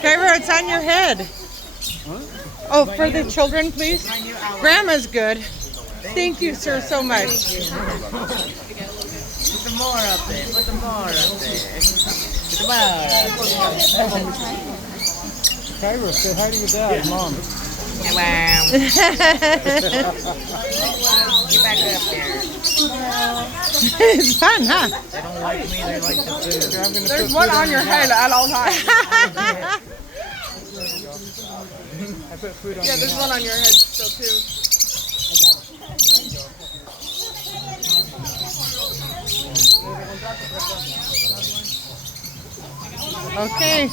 Kyra, it's on your head. Oh, for the children, please. Grandma's good. Thank you, sir, so much. Put some more up there. Put some more up there. Put some more up there. Kyra, say hi to your dad, Mom. Wow. Get back up there. It's fun, huh? They don't like me, they like the food. There's one on your head at all times. I put food on Yeah, there's one on your head still too. Okay.